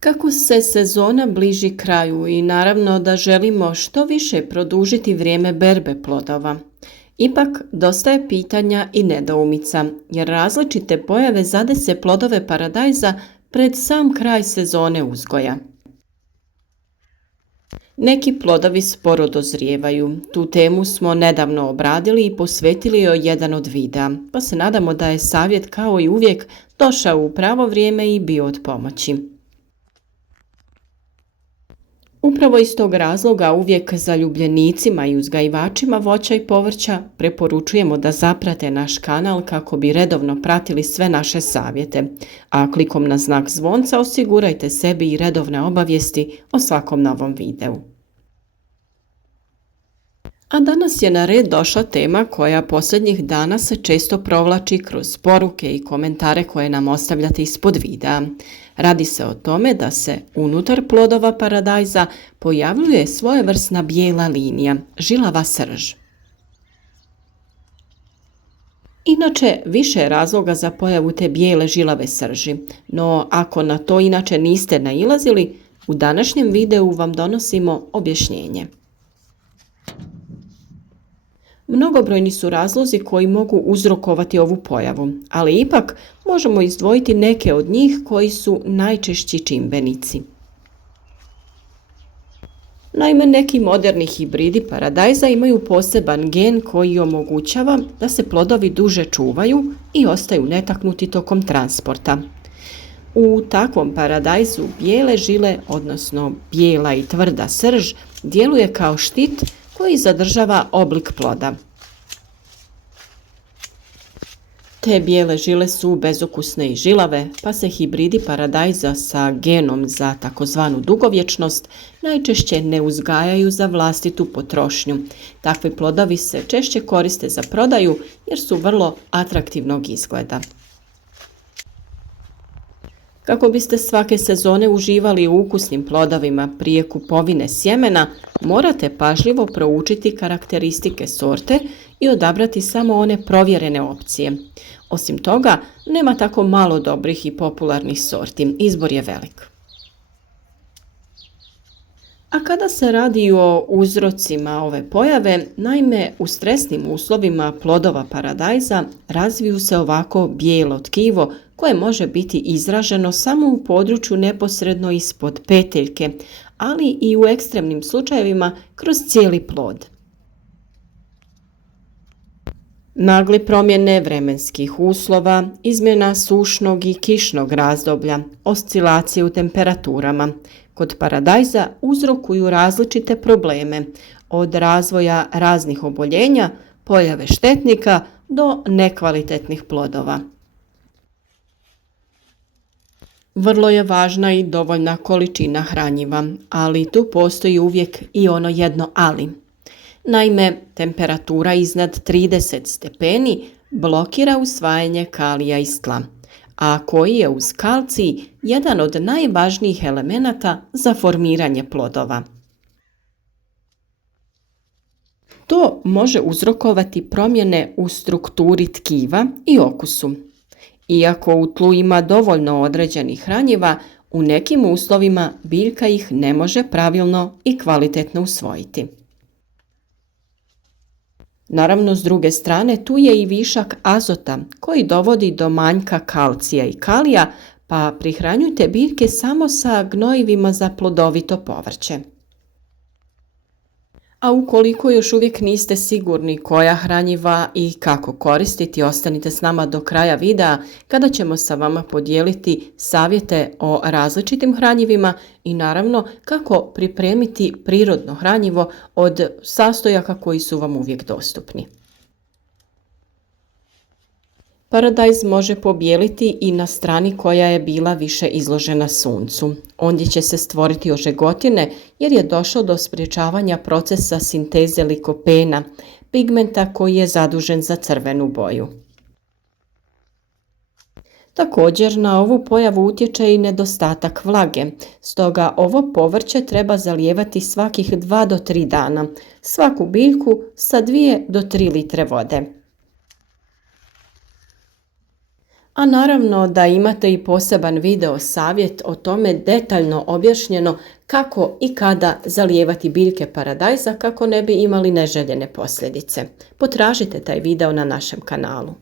Kako se sezona bliži kraju i naravno da želimo što više produžiti vrijeme berbe plodova, ipak dosta je pitanja i nedoumica jer različite pojave zadese plodove paradajza pred sam kraj sezone uzgoja. Neki plodovi sporo dozrijevaju. Tu temu smo nedavno obradili i posvetili joj jedan od videa, pa se nadamo da je savjet kao i uvijek došao u pravo vrijeme i bio od pomoći. Upravo iz tog razloga uvijek zaljubljenicima i uzgajivačima voća i povrća preporučujemo da zaprate naš kanal kako bi redovno pratili sve naše savjete, a klikom na znak zvonca osigurajte sebi i redovne obavijesti o svakom novom videu. A danas je na red došla tema koja posljednjih dana se često provlači kroz poruke i komentare koje nam ostavljate ispod videa. Radi se o tome da se unutar plodova paradajza pojavljuje svojevrsna bijela linija, žilava srž. Inače, više je razloga za pojavu te bijele žilave srži, no ako na to inače niste nailazili, u današnjem videu vam donosimo objašnjenje. Mnogobrojni su razlozi koji mogu uzrokovati ovu pojavu, ali ipak možemo izdvojiti neke od njih koji su najčešći čimbenici. Naime, neki moderni hibridi paradajza imaju poseban gen koji omogućava da se plodovi duže čuvaju i ostaju netaknuti tokom transporta. U takvom paradajzu bijele žile, odnosno bijela i tvrda srž, djeluje kao štit koji zadržava oblik ploda. Te bijele žile su bezukusne i žilave, pa se hibridi paradajza sa genom za takozvanu dugovječnost najčešće ne uzgajaju za vlastitu potrošnju. Takvi plodovi se češće koriste za prodaju jer su vrlo atraktivnog izgleda. Kako biste svake sezone uživali u ukusnim plodovima prije kupovine sjemena, morate pažljivo proučiti karakteristike sorte i odabrati samo one provjerene opcije. Osim toga, nema tako malo dobrih i popularnih sorti, izbor je velik. A kada se radi o uzrocima ove pojave, naime u stresnim uslovima plodova paradajza razviju se ovako bijelo tkivo koje može biti izraženo samo u području neposredno ispod peteljke, ali i u ekstremnim slučajevima kroz cijeli plod. Nagle promjene vremenskih uslova, izmjena sušnog i kišnog razdoblja, oscilacije u temperaturama kod paradajza uzrokuju različite probleme, od razvoja raznih oboljenja, pojave štetnika do nekvalitetnih plodova. Vrlo je važna i dovoljna količina hranjiva, ali tu postoji uvijek i ono jedno ali. Naime, temperatura iznad 30 stepeni blokira usvajanje kalija iz tla, a koji je uz kalcij jedan od najvažnijih elemenata za formiranje plodova. To može uzrokovati promjene u strukturi tkiva i okusu. Iako u tlu ima dovoljno određenih hranjiva, u nekim uslovima biljka ih ne može pravilno i kvalitetno usvojiti. Naravno, s druge strane, tu je i višak azota koji dovodi do manjka kalcija i kalija, pa prihranjujte biljke samo sa gnojivima za plodovito povrće. A ukoliko još uvijek niste sigurni koja hranjiva i kako koristiti, ostanite s nama do kraja videa kada ćemo sa vama podijeliti savjete o različitim hranjivima i naravno kako pripremiti prirodno hranjivo od sastojaka koji su vam uvijek dostupni. Paradajz može pobijeliti i na strani koja je bila više izložena suncu. Ondje će se stvoriti ožegotine jer je došlo do sprječavanja procesa sinteze likopena, pigmenta koji je zadužen za crvenu boju. Također na ovu pojavu utječe i nedostatak vlage, stoga ovo povrće treba zalijevati svakih 2 do 3 dana, svaku biljku sa 2 do 3 litre vode. A naravno da imate i poseban video savjet o tome detaljno objašnjeno kako i kada zalijevati biljke paradajza kako ne bi imali neželjene posljedice. Potražite taj video na našem kanalu.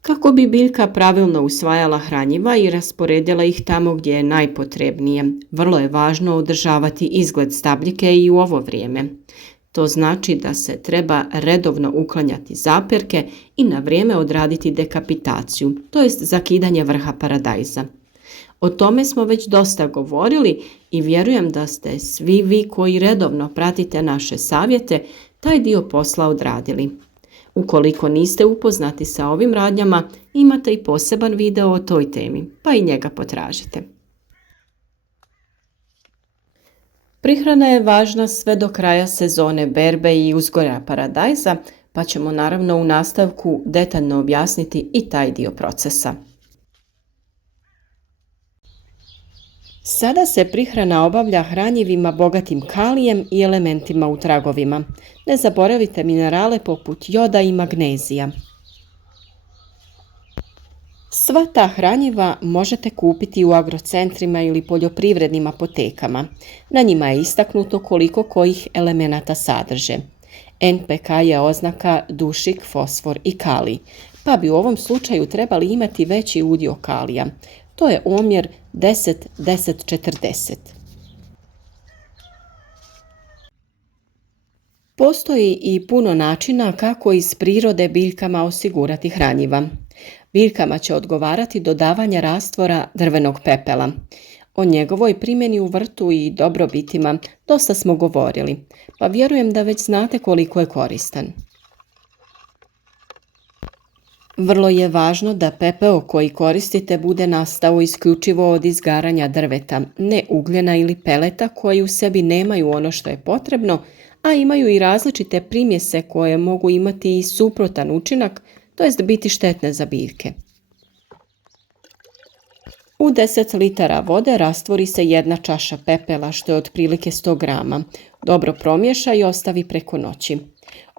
Kako bi biljka pravilno usvajala hranjiva i rasporedila ih tamo gdje je najpotrebnije, vrlo je važno održavati izgled stabljike i u ovo vrijeme. To znači da se treba redovno uklanjati zaperke i na vrijeme odraditi dekapitaciju, to jest zakidanje vrha paradajza. O tome smo već dosta govorili i vjerujem da ste svi vi koji redovno pratite naše savjete taj dio posla odradili. Ukoliko niste upoznati sa ovim radnjama, imate i poseban video o toj temi, pa i njega potražite. Prihrana je važna sve do kraja sezone berbe i uzgoja paradajza, pa ćemo naravno u nastavku detaljno objasniti i taj dio procesa. Sada se prihrana obavlja hranjivima bogatim kalijem i elementima u tragovima. Ne zaboravite minerale poput joda i magnezija. Sva ta hranjiva možete kupiti u agrocentrima ili poljoprivrednim apotekama. Na njima je istaknuto koliko kojih elemenata sadrže. NPK je oznaka dušik, fosfor i kalij, pa bi u ovom slučaju trebali imati veći udio kalija. To je omjer 10-10-40. Postoji i puno načina kako iz prirode biljkama osigurati hranjiva. Biljkama će odgovarati dodavanje rastvora drvenog pepela. O njegovoj primjeni u vrtu i dobrobitima dosta smo govorili, pa vjerujem da već znate koliko je koristan. Vrlo je važno da pepeo koji koristite bude nastao isključivo od izgaranja drveta, ne ugljena ili peleta koji u sebi nemaju ono što je potrebno, a imaju i različite primjese koje mogu imati i suprotan učinak, to jest biti štetne za biljke. U 10 litara vode rastvori se 1 čaša pepela, što je otprilike 100 grama. Dobro promiješa i ostavi preko noći.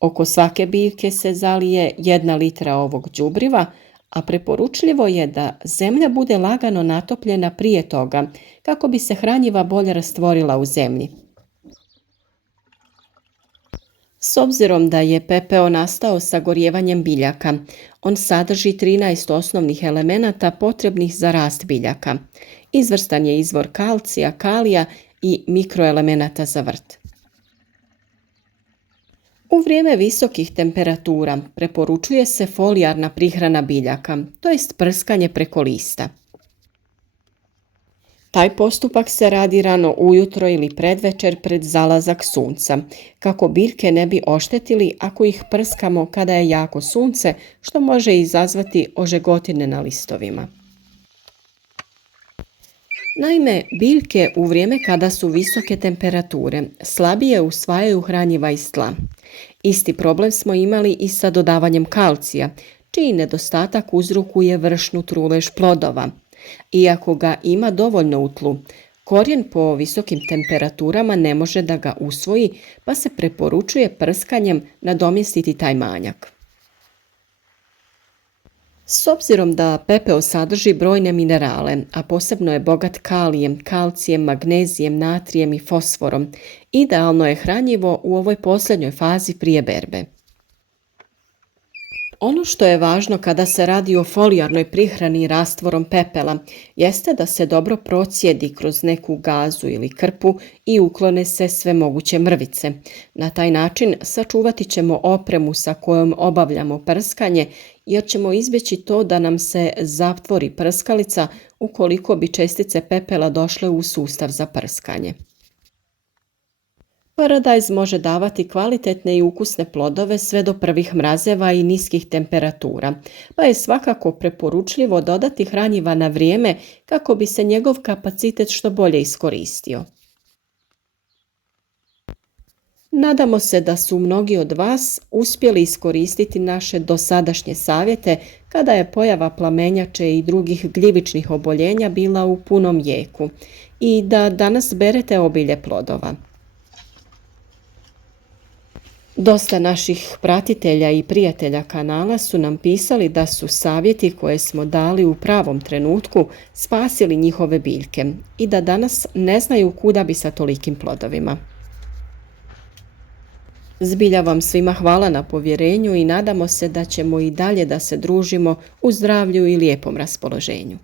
Oko svake biljke se zalije 1 litra ovog đubriva, a preporučljivo je da zemlja bude lagano natopljena prije toga, kako bi se hranjiva bolje rastvorila u zemlji. S obzirom da je pepeo nastao sagorijevanjem biljaka, on sadrži 13 osnovnih elemenata potrebnih za rast biljaka. Izvrstan je izvor kalcija, kalija i mikroelemenata za vrt. U vrijeme visokih temperatura preporučuje se folijarna prihrana biljaka, to jest prskanje preko lista. Taj postupak se radi rano ujutro ili predvečer pred zalazak sunca, kako biljke ne bi oštetili ako ih prskamo kada je jako sunce, što može izazvati ožegotine na listovima. Naime, biljke u vrijeme kada su visoke temperature slabije usvajaju hranjiva iz tla. Isti problem smo imali i sa dodavanjem kalcija, čiji nedostatak uzrokuje vršnu trulež plodova. Iako ga ima dovoljno u tlu, korijen po visokim temperaturama ne može da ga usvoji, pa se preporučuje prskanjem nadomjestiti taj manjak. S obzirom da pepeo sadrži brojne minerale, a posebno je bogat kalijem, kalcijem, magnezijem, natrijem i fosforom, idealno je hranjivo u ovoj posljednjoj fazi prije berbe. Ono što je važno kada se radi o folijarnoj prihrani rastvorom pepela jeste da se dobro procijedi kroz neku gazu ili krpu i uklone se sve moguće mrvice. Na taj način sačuvati ćemo opremu sa kojom obavljamo prskanje, jer ćemo izbjeći to da nam se zatvori prskalica ukoliko bi čestice pepela došle u sustav za prskanje. Paradajz može davati kvalitetne i ukusne plodove sve do prvih mrazeva i niskih temperatura, pa je svakako preporučljivo dodati hranjiva na vrijeme kako bi se njegov kapacitet što bolje iskoristio. Nadamo se da su mnogi od vas uspjeli iskoristiti naše dosadašnje savjete kada je pojava plamenjače i drugih gljivičnih oboljenja bila u punom jeku i da danas berete obilje plodova. Dosta naših pratitelja i prijatelja kanala su nam pisali da su savjeti koje smo dali u pravom trenutku spasili njihove biljke i da danas ne znaju kuda bi sa tolikim plodovima. Zbilja vam svima hvala na povjerenju i nadamo se da ćemo i dalje da se družimo u zdravlju i lijepom raspoloženju.